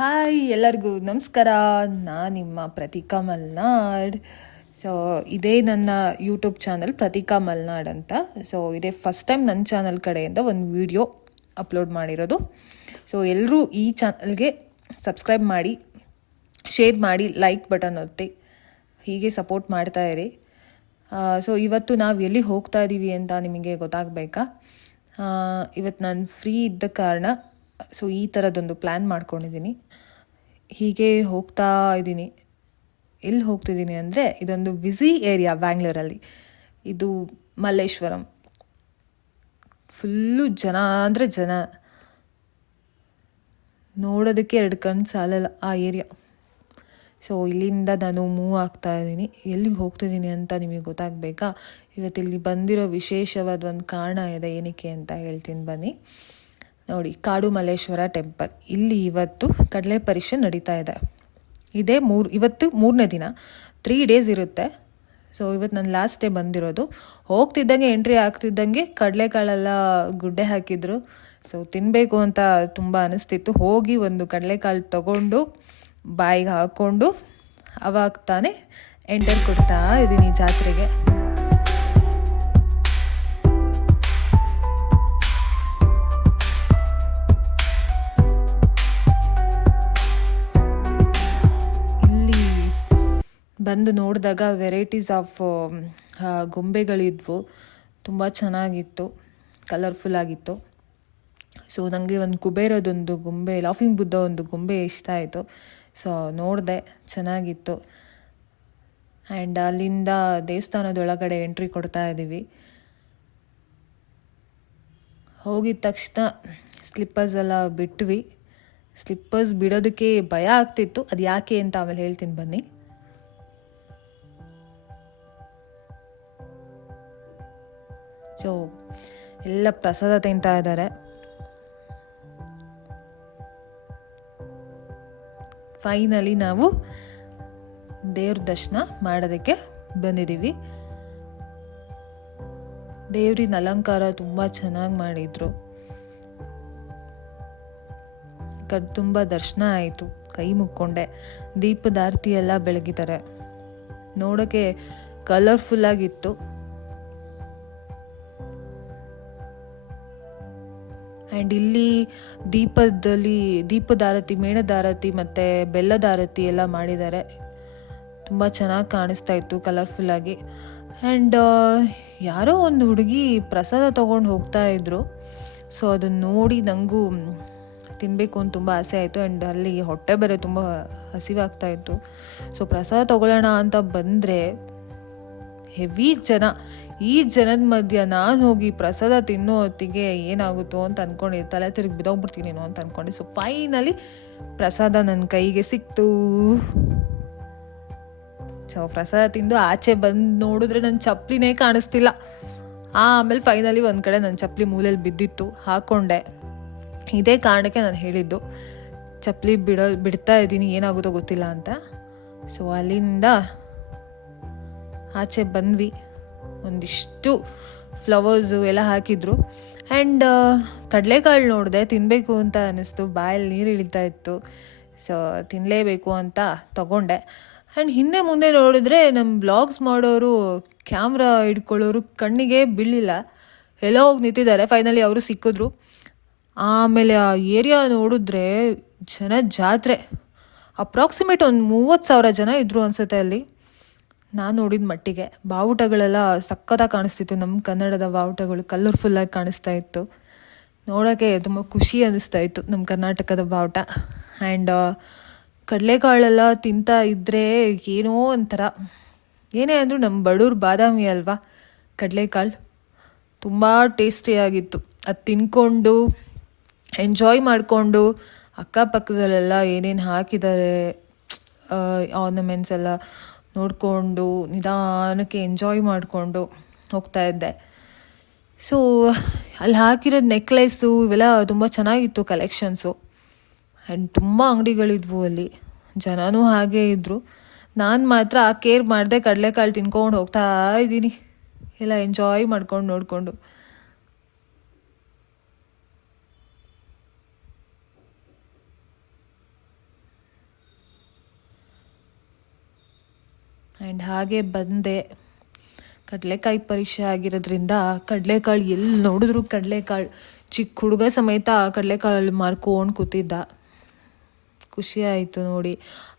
Hi ಎಲ್ಲರಿಗೂ ನಮಸ್ಕಾರ. ನಾನು ನಿಮ್ಮ ಪ್ರತೀಕಾ ಮಲ್ನಾಡ್. ಸೊ ಇದೇ ನನ್ನ ಯೂಟ್ಯೂಬ್ ಚಾನಲ್ ಪ್ರತೀಕಾ ಮಲ್ನಾಡ್ ಅಂತ. ಸೊ ಇದೇ ಫಸ್ಟ್ ಟೈಮ್ ನನ್ನ ಚಾನಲ್ ಕಡೆಯಿಂದ ಒಂದು ವಿಡಿಯೋ ಅಪ್ಲೋಡ್ ಮಾಡಿರೋದು. ಸೊ ಎಲ್ಲರೂ ಈ ಚಾನಲ್ಗೆ ಸಬ್ಸ್ಕ್ರೈಬ್ ಮಾಡಿ, ಶೇರ್ ಮಾಡಿ, ಲೈಕ್ ಬಟನ್ ಒತ್ತಿ, ಹೀಗೆ ಸಪೋರ್ಟ್ ಮಾಡ್ತಾಯಿರಿ. ಸೊ ಇವತ್ತು ನಾವು ಎಲ್ಲಿ ಹೋಗ್ತಾ ಇದ್ದೀವಿ ಅಂತ ನಿಮಗೆ ಗೊತ್ತಾಗಬೇಕಾ? ಇವತ್ತು ನಾನು ಫ್ರೀ ಇದ್ದ ಕಾರಣ ಸೊ ಈ ಥರದೊಂದು ಪ್ಲ್ಯಾನ್ ಮಾಡ್ಕೊಂಡಿದ್ದೀನಿ. ಹೀಗೆ ಹೋಗ್ತಾ ಇದ್ದೀನಿ. ಎಲ್ಲಿ ಹೋಗ್ತಿದ್ದೀನಿ ಅಂದರೆ, ಇದೊಂದು ಬ್ಯುಸಿ ಏರಿಯಾ ಬ್ಯಾಂಗ್ಳೂರಲ್ಲಿ. ಇದು ಮಲ್ಲೇಶ್ವರಂ. ಫುಲ್ಲು ಜನ ಅಂದರೆ ಜನ, ನೋಡೋದಕ್ಕೆ ಎರಡು ಕಣ್ಣು ಸಾಲಲ್ಲ ಆ ಏರಿಯಾ. ಸೊ ಇಲ್ಲಿಂದ ನಾನು ಮೂವ್ ಆಗ್ತಾ ಇದ್ದೀನಿ. ಎಲ್ಲಿಗೆ ಹೋಗ್ತಿದ್ದೀನಿ ಅಂತ ನಿಮಗೆ ಗೊತ್ತಾಗಬೇಕಾ? ಇವತ್ತಿಲ್ಲಿ ಬಂದಿರೋ ವಿಶೇಷವಾದ ಒಂದು ಕಾರಣ ಇದೆ, ಏನಕ್ಕೆ ಅಂತ ಹೇಳ್ತೀನಿ ಬನ್ನಿ. ನೋಡಿ, ಕಾಡು ಮಲ್ಲೇಶ್ವರ ಟೆಂಪಲ್. ಇಲ್ಲಿ ಇವತ್ತು ಕಡಲೆ ಪರೀಕ್ಷೆ ನಡೀತಾ ಇದೆ. ಇವತ್ತು 3ನೇ ದಿನ, 3 ಡೇಸ್ ಇರುತ್ತೆ. ಸೊ ಇವತ್ತು ನಾನು ಲಾಸ್ಟ್ ಡೇ ಬಂದಿರೋದು. ಹೋಗ್ತಿದ್ದಂಗೆ ಎಂಟ್ರಿ ಆಗ್ತಿದ್ದಂಗೆ ಕಡಲೆಕಾಳೆಲ್ಲ ಗುಡ್ಡೆ ಹಾಕಿದ್ರು. ಸೊ ತಿನ್ನಬೇಕು ಅಂತ ತುಂಬ ಅನಿಸ್ತಿತ್ತು. ಹೋಗಿ ಒಂದು ಕಡಲೆಕಾಳು ತಗೊಂಡು ಬಾಯಿಗೆ ಹಾಕ್ಕೊಂಡು ಅವಾಗ ತಾನೇ ಎಂಟರ್ ಕೊಡ್ತಾ ಇದ್ದೀನಿ ಜಾತ್ರೆಗೆ. ಬಂದು ನೋಡಿದಾಗ ವೆರೈಟೀಸ್ ಆಫ್ ಗೊಂಬೆಗಳಿದ್ವು. ತುಂಬ ಚೆನ್ನಾಗಿತ್ತು, ಕಲರ್ಫುಲ್ ಆಗಿತ್ತು. ಸೊ ನನಗೆ ಒಂದು ಕುಬೇರದೊಂದು ಗೊಂಬೆ, ಲಾಫಿಂಗ್ ಬುದ್ಧ ಒಂದು ಗೊಂಬೆ ಇಷ್ಟ ಆಯಿತು. ಸೊ ನೋಡಿದೆ, ಚೆನ್ನಾಗಿತ್ತು. ಆ್ಯಂಡ್ ಅಲ್ಲಿಂದ ದೇವಸ್ಥಾನದೊಳಗಡೆ ಎಂಟ್ರಿ ಕೊಡ್ತಾ ಇದ್ದೀವಿ. ಹೋಗಿದ ತಕ್ಷಣ ಸ್ಲಿಪ್ಪರ್ಸ್ ಎಲ್ಲ ಬಿಟ್ವಿ. ಸ್ಲಿಪ್ಪರ್ಸ್ ಬಿಡೋದಕ್ಕೆ ಭಯ ಆಗ್ತಿತ್ತು. ಅದು ಯಾಕೆ ಅಂತ ಆಮೇಲೆ ಹೇಳ್ತೀನಿ ಬನ್ನಿ. ಸೊ ಎಲ್ಲ ಪ್ರಸಾದ ತಿಂತಾ ಇದ್ದಾರೆ. ಫೈನಲಿ ನಾವು ದೇವ್ರ ದರ್ಶನ ಮಾಡೋದಕ್ಕೆ ಬಂದಿದ್ದೀವಿ. ದೇವ್ರಿನ ಅಲಂಕಾರ ತುಂಬ ಚೆನ್ನಾಗಿ ಮಾಡಿದ್ರು. ತುಂಬ ದರ್ಶನ ಆಯಿತು. ಕೈ ಮುಕ್ಕೊಂಡೆ. ದೀಪದ ಆರತಿ ಎಲ್ಲ ಬೆಳಗಿದ್ದಾರೆ. ನೋಡೋಕ್ಕೆ ಕಲರ್ಫುಲ್ಲಾಗಿತ್ತು. ಆ್ಯಂಡ್ ಇಲ್ಲಿ ದೀಪದಾರತಿ, ಮೇಣದಾರತಿ ಮತ್ತು ಬೆಲ್ಲದಾರತಿ ಎಲ್ಲ ಮಾಡಿದ್ದಾರೆ. ತುಂಬ ಚೆನ್ನಾಗಿ ಕಾಣಿಸ್ತಾ ಇತ್ತು, ಕಲರ್ಫುಲ್ಲಾಗಿ. ಆ್ಯಂಡ್ ಯಾರೋ ಒಂದು ಹುಡುಗಿ ಪ್ರಸಾದ ತೊಗೊಂಡು ಹೋಗ್ತಾ ಇದ್ರು. ಸೊ ಅದನ್ನು ನೋಡಿ ನನಗೂ ತಿನ್ನಬೇಕು ಅಂತ ತುಂಬ ಆಸೆ ಆಯಿತು. ಆ್ಯಂಡ್ ಅಲ್ಲಿ ಹೊಟ್ಟೆ ಬೇರೆ ತುಂಬ ಹಸಿವಾಗ್ತಾಯಿತ್ತು. ಸೊ ಪ್ರಸಾದ ತೊಗೊಳ್ಳೋಣ ಅಂತ ಬಂದರೆ ಹೆವಿ ಜನ. ಈ ಜನದ ಮಧ್ಯ ನಾನು ಹೋಗಿ ಪ್ರಸಾದ ತಿನ್ನೋ ಹೊತ್ತಿಗೆ ಏನಾಗುತ್ತೋ ಅಂತ ಅಂದ್ಕೊಂಡು ತಲೆ ತಿರುಗಿ ಬಿದ್ದೋಗ್ಬಿಡ್ತೀನೇನೋ ಅಂತ ಅಂದ್ಕೊಂಡು. ಸೊ ಫೈನಲಿ ಪ್ರಸಾದ ನನ್ನ ಕೈಗೆ ಸಿಕ್ತು. ಸೊ ಪ್ರಸಾದ ತಿಂದು ಆಚೆ ಬಂದು ನೋಡಿದ್ರೆ ನನ್ನ ಚಪ್ಪಲಿನೇ ಕಾಣಿಸ್ತಿಲ್ಲ. ಆಮೇಲೆ ಫೈನಲಿ ಒಂದು ಕಡೆ ನನ್ನ ಚಪ್ಪಲಿ ಮೂಲೆಯಲ್ಲಿ ಬಿದ್ದಿತ್ತು, ಹಾಕ್ಕೊಂಡೆ. ಇದೇ ಕಾರಣಕ್ಕೆ ನಾನು ಹೇಳಿದ್ದು ಚಪ್ಪಲಿ ಬಿಡ್ತಾ ಇದ್ದೀನಿ, ಏನಾಗುತ್ತೋ ಗೊತ್ತಿಲ್ಲ ಅಂತ. ಸೊ ಅಲ್ಲಿಂದ ಆಚೆ ಬಂದ್ವಿ. ಒಂದಿಷ್ಟು ಫ್ಲವರ್ಸು ಎಲ್ಲ ಹಾಕಿದ್ರು. ಆ್ಯಂಡ್ ಕಡಲೆಕಾಳು ನೋಡಿದೆ, ತಿನ್ನಬೇಕು ಅಂತ ಅನ್ನಿಸ್ತು. ಬಾಯಲ್ಲಿ ನೀರು ಇಳಿತಾ ಇತ್ತು. ಸೊ ತಿನ್ನಲೇಬೇಕು ಅಂತ ತಗೊಂಡೆ. ಆ್ಯಂಡ್ ಹಿಂದೆ ಮುಂದೆ ನೋಡಿದ್ರೆ ನಮ್ಮ ಬ್ಲಾಗ್ಸ್ ಮಾಡೋರು, ಕ್ಯಾಮ್ರಾ ಹಿಡ್ಕೊಳ್ಳೋರು ಕಣ್ಣಿಗೆ ಬೀಳಿಲ್ಲ. ಎಲ್ಲೋ ಹೋಗಿ ನಿಂತಿದ್ದಾರೆ. ಫೈನಲಿ ಅವರು ಸಿಕ್ಕಿದ್ರು. ಆಮೇಲೆ ಆ ಏರಿಯಾ ನೋಡಿದ್ರೆ ಜಾತ್ರೆ. ಅಪ್ರಾಕ್ಸಿಮೇಟ್ ಒಂದು 30,000 ಜನ ಇದ್ದರು ಅನಿಸುತ್ತೆ ಅಲ್ಲಿ, ನಾನು ನೋಡಿದ ಮಟ್ಟಿಗೆ. ಬಾವುಟಗಳೆಲ್ಲ ಸಕ್ಕತ್ತಾಗಿ ಕಾಣಿಸ್ತಿತ್ತು. ನಮ್ಮ ಕನ್ನಡದ ಬಾವುಟಗಳು ಕಲರ್ಫುಲ್ಲಾಗಿ ಕಾಣಿಸ್ತಾ ಇತ್ತು. ನೋಡೋಕ್ಕೆ ತುಂಬ ಖುಷಿ ಅನ್ನಿಸ್ತಾ ಇತ್ತು, ನಮ್ಮ ಕರ್ನಾಟಕದ ಬಾವುಟ. ಆ್ಯಂಡ್ ಕಡಲೆಕಾಳೆಲ್ಲ ತಿಂತಾ ಇದ್ದರೆ ಏನೋ ಒಂಥರ, ಏನೇ ಅಂದರೂ ನಮ್ಮ ಬಡವ್ರ ಬಾದಾಮಿ ಅಲ್ವಾ ಕಡಲೆಕಾಳು. ತುಂಬ ಟೇಸ್ಟಿಯಾಗಿತ್ತು. ಅದು ತಿನ್ಕೊಂಡು ಎಂಜಾಯ್ ಮಾಡಿಕೊಂಡು, ಅಕ್ಕಪಕ್ಕದಲ್ಲೆಲ್ಲ ಏನೇನು ಹಾಕಿದ್ದಾರೆ ಆರ್ನಮೆಂಟ್ಸ್ ಎಲ್ಲ ನೋಡಿಕೊಂಡು ನಿಧಾನಕ್ಕೆ ಎಂಜಾಯ್ ಮಾಡಿಕೊಂಡು ಹೋಗ್ತಾ ಇದ್ದೆ. ಸೊ ಅಲ್ಲಿ ಹಾಕಿರೋದು ನೆಕ್ಲೆಸ್ಸು ಇವೆಲ್ಲ ತುಂಬ ಚೆನ್ನಾಗಿತ್ತು, ಕಲೆಕ್ಷನ್ಸು. ಆ್ಯಂಡ್ ತುಂಬ ಅಂಗಡಿಗಳಿದ್ವು ಅಲ್ಲಿ. ಜನನೂ ಹಾಗೇ ಇದ್ದರು. ನಾನು ಮಾತ್ರ ಕೇರ್ ಮಾಡಿದೆ, ಕಡಲೆಕಾಳು ತಿನ್ಕೊಂಡು ಹೋಗ್ತಾ ಇದ್ದೀನಿ, ಎಲ್ಲ ಎಂಜಾಯ್ ಮಾಡ್ಕೊಂಡು ನೋಡಿಕೊಂಡು. ಆ್ಯಂಡ್ ಹಾಗೆ ಬಂದೆ. ಕಡಲೆಕಾಯಿ ಪರೀಕ್ಷೆ ಆಗಿರೋದ್ರಿಂದ ಕಡಲೆಕಾಳು ಎಲ್ಲಿ ನೋಡಿದ್ರು ಕಡಲೆಕಾಳು, ಚಿಕ್ಕ ಹುಡುಗ ಸಮೇತ ಕಡಲೆಕಾಳು ಮಾರ್ಕೊಂಡು ಕೂತಿದ್ದ. ಖುಷಿ ಆಯಿತು ನೋಡಿ.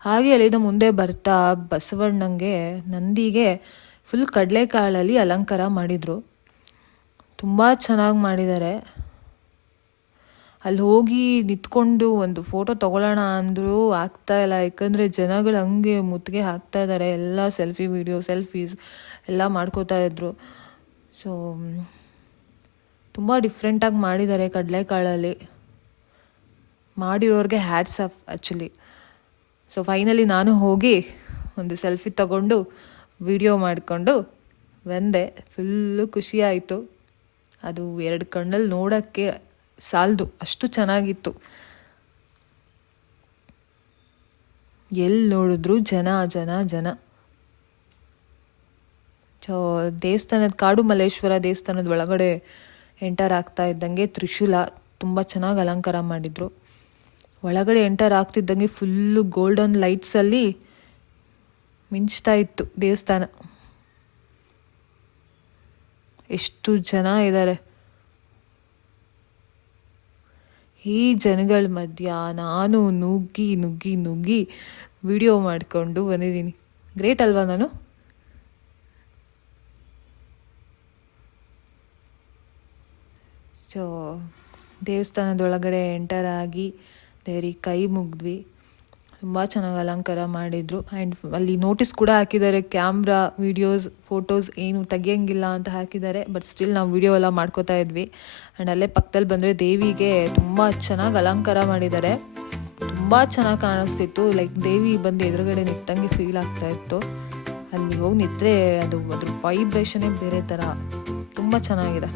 ಹಾಗೆ ಅಲ್ಲಿಂದ ಮುಂದೆ ಬರ್ತಾ ಬಸವಣ್ಣಂಗೆ ನಂದಿಗೆ ಫುಲ್ ಕಡಲೆಕಾಳಲ್ಲಿ ಅಲಂಕಾರ ಮಾಡಿದರು. ತುಂಬ ಚೆನ್ನಾಗಿ ಮಾಡಿದ್ದಾರೆ. ಅಲ್ಲಿ ಹೋಗಿ ನಿಂತ್ಕೊಂಡು ಒಂದು ಫೋಟೋ ತೊಗೊಳ್ಳೋಣ ಅಂದರೂ ಆಗ್ತಾಯಿಲ್ಲ, ಯಾಕಂದರೆ ಜನಗಳು ಹಂಗೆ ಮುತ್ತಿಗೆ ಹಾಕ್ತಾ ಇದ್ದಾರೆ. ಎಲ್ಲ ಸೆಲ್ಫೀಸ್ ಎಲ್ಲ ಮಾಡ್ಕೋತಾ ಇದ್ರು. ಸೊ ತುಂಬ ಡಿಫ್ರೆಂಟಾಗಿ ಮಾಡಿದ್ದಾರೆ ಕಡಲೆಕಾಳಲ್ಲಿ. ಮಾಡಿರೋರಿಗೆ hats off actually. So finally ನಾನು ಹೋಗಿ ಒಂದು ಸೆಲ್ಫಿ ತಗೊಂಡು ವಿಡಿಯೋ ಮಾಡಿಕೊಂಡು ಬಂದೆ. ಫುಲ್ಲು ಖುಷಿ ಆಯಿತು. ಅದು 2 ಕಣ್ಣಲ್ಲಿ ನೋಡೋಕ್ಕೆ ಸಾಲದು, ಅಷ್ಟು ಚೆನ್ನಾಗಿತ್ತು. ಎಲ್ಲಿ ನೋಡಿದ್ರು ಜನ. ಸೊ ದೇವಸ್ಥಾನದ ಕಾಡು ಮಲ್ಲೇಶ್ವರ ದೇವಸ್ಥಾನದ ಒಳಗಡೆ ಎಂಟರ್ ಆಗ್ತಾ ಇದ್ದಂಗೆ ತ್ರಿಶೂಲ ತುಂಬ ಚೆನ್ನಾಗಿ ಅಲಂಕಾರ ಮಾಡಿದರು. ಒಳಗಡೆ ಎಂಟರ್ ಆಗ್ತಿದ್ದಂಗೆ ಫುಲ್ಲು ಗೋಲ್ಡನ್ ಲೈಟ್ಸಲ್ಲಿ ಮಿಂಚ್ತಾ ಇತ್ತು ದೇವಸ್ಥಾನ. ಎಷ್ಟು ಜನ ಇದ್ದಾರೆ. ಈ ಜನಗಳ ಮಧ್ಯ ನಾನು ನುಗ್ಗಿ ವಿಡಿಯೋ ಮಾಡಿಕೊಂಡು ಬಂದಿದ್ದೀನಿ. ಗ್ರೇಟ್ ಅಲ್ವಾ ನಾನು? ಸೊ ದೇವಸ್ಥಾನದೊಳಗಡೆ ಎಂಟರ್ ಆಗಿ ದೇವರಿಗೆ ಕೈ ಮುಗಿದ್ವಿ. ತುಂಬ ಚೆನ್ನಾಗಿ ಅಲಂಕಾರ ಮಾಡಿದರು. ಆ್ಯಂಡ್ ಅಲ್ಲಿ ನೋಟಿಸ್ ಕೂಡ ಹಾಕಿದ್ದಾರೆ, ಕ್ಯಾಮ್ರಾ ವೀಡಿಯೋಸ್ ಫೋಟೋಸ್ ಏನು ತೆಗಿಯಂಗಿಲ್ಲ ಅಂತ ಹಾಕಿದ್ದಾರೆ. ಬಟ್ ಸ್ಟಿಲ್ ನಾವು ವಿಡಿಯೋ ಎಲ್ಲ ಮಾಡ್ಕೋತಾ ಇದ್ವಿ. ಆ್ಯಂಡ್ ಅಲ್ಲೇ ಪಕ್ಕದಲ್ಲಿ ಬಂದರೆ ದೇವಿಗೆ ತುಂಬ ಚೆನ್ನಾಗಿ ಅಲಂಕಾರ ಮಾಡಿದ್ದಾರೆ. ತುಂಬ ಚೆನ್ನಾಗಿ ಕಾಣಿಸ್ತಿತ್ತು. ಲೈಕ್ ದೇವಿ ಬಂದು ಎದುರುಗಡೆ ನಿಂತಂಗೆ ಫೀಲ್ ಆಗ್ತಾಯಿತ್ತು. ಅಲ್ಲಿ ಹೋಗಿ ನಿಂತರೆ ಅದ್ರ ವೈಬ್ರೇಷನ್ನೇ ಬೇರೆ ಥರ, ತುಂಬ ಚೆನ್ನಾಗಿದೆ.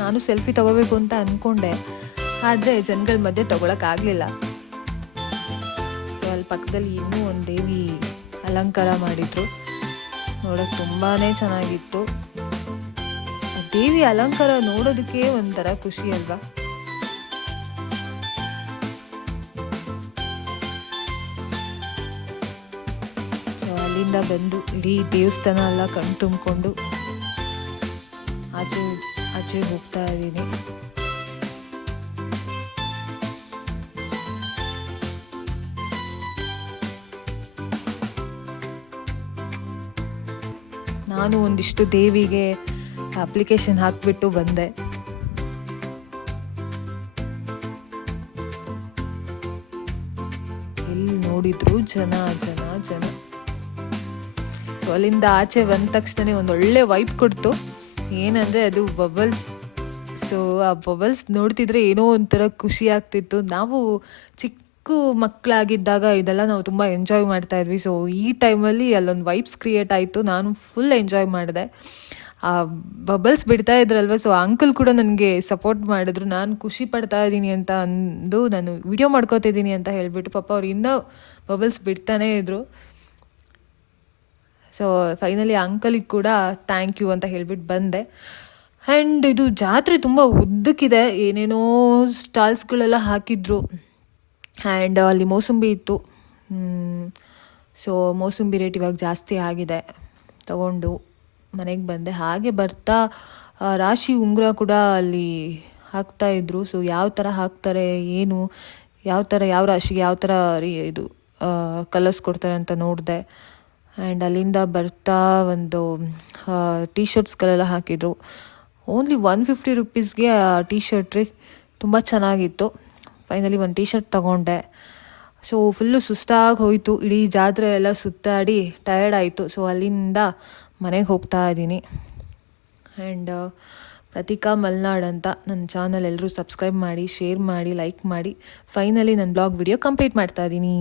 ನಾನು ಸೆಲ್ಫಿ ತಗೋಬೇಕು ಅಂತ ಅಂದ್ಕೊಂಡೆ, ಆದರೆ ಜನಗಳ ಮಧ್ಯೆ ತೊಗೊಳಕ್ಕಾಗಲಿಲ್ಲ. ಸೊ ಅಲ್ಲಿ ಪಕ್ಕದಲ್ಲಿ ಇನ್ನೂ ಒಂದು ದೇವಿ ಅಲಂಕಾರ ಮಾಡಿದ್ರು. ನೋಡೋಕ್ಕೆ ತುಂಬಾ ಚೆನ್ನಾಗಿತ್ತು. ದೇವಿ ಅಲಂಕಾರ ನೋಡೋದಕ್ಕೆ ಒಂಥರ ಖುಷಿ ಅಲ್ವಾ? ಸೊ ಅಲ್ಲಿಂದ ಬಂದು ಇಡೀ ದೇವಸ್ಥಾನ ಎಲ್ಲ ಕಣ್ ತುಂಬಿಕೊಂಡು ಆಚೆ ಹೋಗ್ತಾ ಇದ್ದೀನಿ. ನಾನು ಒಂದಿಷ್ಟು ದೇವಿಗೆ ಅಪ್ಲಿಕೇಶನ್ ಹಾಕಿಬಿಟ್ಟು ಬಂದೆ. ಎಲ್ಲಿ ನೋಡಿದ್ರು ಜನ. ಸೊ ಅಲ್ಲಿಂದ ಆಚೆ ಬಂದ ತಕ್ಷಣ ಒಂದೊಳ್ಳೆ ವೈಬ್ ಕೊಡ್ತು. ಏನಂದರೆ ಅದು ಬಬಲ್ಸ್. ಸೊ ಆ ಬಬಲ್ಸ್ ನೋಡ್ತಿದ್ರೆ ಏನೋ ಒಂಥರ ಖುಷಿ ಆಗ್ತಿತ್ತು. ನಾವು ಚಿಕ್ಕ ಮಕ್ಕಳಾಗಿದ್ದಾಗ ಇದೆಲ್ಲ ನಾವು ತುಂಬ ಎಂಜಾಯ್ ಮಾಡ್ತಾ ಇದ್ವಿ. ಸೊ ಈ ಟೈಮಲ್ಲಿ ಅಲ್ಲೊಂದು ವೈಬ್ಸ್ ಕ್ರಿಯೇಟ್ ಆಯಿತು. ನಾನು ಫುಲ್ ಎಂಜಾಯ್ ಮಾಡಿದೆ. ಆ ಬಬಲ್ಸ್ ಬಿಡ್ತಾ ಇದ್ರಲ್ವ, ಸೊ ಅಂಕಲ್ ಕೂಡ ನನಗೆ ಸಪೋರ್ಟ್ ಮಾಡಿದ್ರು. ನಾನು ಖುಷಿ ಪಡ್ತಾ ಇದ್ದೀನಿ ಅಂತ ಅಂದು ನಾನು ವಿಡಿಯೋ ಮಾಡ್ಕೋತಿದ್ದೀನಿ ಅಂತ ಹೇಳಿಬಿಟ್ಟು ಪಾಪ ಅವ್ರು ಇನ್ನೂ ಬಬಲ್ಸ್ ಬಿಡ್ತಾನೇ ಇದ್ರು. ಸೊ ಫೈನಲಿ ಅಂಕಲಿಗೆ ಕೂಡ ಥ್ಯಾಂಕ್ ಯು ಅಂತ ಹೇಳಿಬಿಟ್ಟು ಬಂದೆ. ಆ್ಯಂಡ್ ಇದು ಜಾತ್ರೆ ತುಂಬ ಉದ್ದಕ್ಕಿದೆ. ಏನೇನೋ ಸ್ಟಾಲ್ಸ್ಗಳೆಲ್ಲ ಹಾಕಿದ್ರು. ಆ್ಯಂಡ್ ಅಲ್ಲಿ ಮೋಸಂಬಿ ಇತ್ತು. ಸೊ ಮೋಸಂಬಿ ರೇಟ್ ಇವಾಗ ಜಾಸ್ತಿ ಆಗಿದೆ. ತಗೊಂಡು ಮನೆಗೆ ಬಂದೆ. ಹಾಗೆ ಬರ್ತಾ ರಾಶಿ ಉಂಗುರ ಕೂಡ ಅಲ್ಲಿ ಹಾಕ್ತಾಯಿದ್ರು. ಸೊ ಯಾವ ಥರ ಹಾಕ್ತಾರೆ, ಏನು ಯಾವ ರಾಶಿಗೆ ಯಾವ ಥರ ಇದು ಕಲರ್ಸ್ ಕೊಡ್ತಾರೆ ಅಂತ ನೋಡಿದೆ. ಆ್ಯಂಡ್ ಅಲ್ಲಿಂದ ಬರ್ತಾ ಒಂದು ಟೀ ಶರ್ಟ್ಸ್ಗಳೆಲ್ಲ ಹಾಕಿದ್ರು. ಓನ್ಲಿ 150 ರುಪೀಸ್ಗೆ ಟೀ ಶರ್ಟ್ ರೀ, ತುಂಬ ಚೆನ್ನಾಗಿತ್ತು. ಫೈನಲಿ ಒಂದು ಟೀ ಶರ್ಟ್ ತೊಗೊಂಡೆ. ಸೊ ಫುಲ್ಲು ಸುಸ್ತಾಗಿ ಹೋಯಿತು. ಇಡೀ ಜಾತ್ರೆ ಎಲ್ಲ ಸುತ್ತಾಡಿ ಟಯರ್ಡ್ ಆಯಿತು. ಸೊ ಅಲ್ಲಿಂದ ಮನೆಗೆ ಹೋಗ್ತಾ ಇದ್ದೀನಿ. ಆ್ಯಂಡ್ ಪ್ರತಿಕಾ ಮಲ್ನಾಡ್ ಅಂತ ನನ್ನ ಚಾನಲ್ ಎಲ್ಲರೂ ಸಬ್ಸ್ಕ್ರೈಬ್ ಮಾಡಿ, ಶೇರ್ ಮಾಡಿ, ಲೈಕ್ ಮಾಡಿ. ಫೈನಲಿ ನನ್ನ ಬ್ಲಾಗ್ ವಿಡಿಯೋ ಕಂಪ್ಲೀಟ್ ಮಾಡ್ತಾ ಇದ್ದೀನಿ.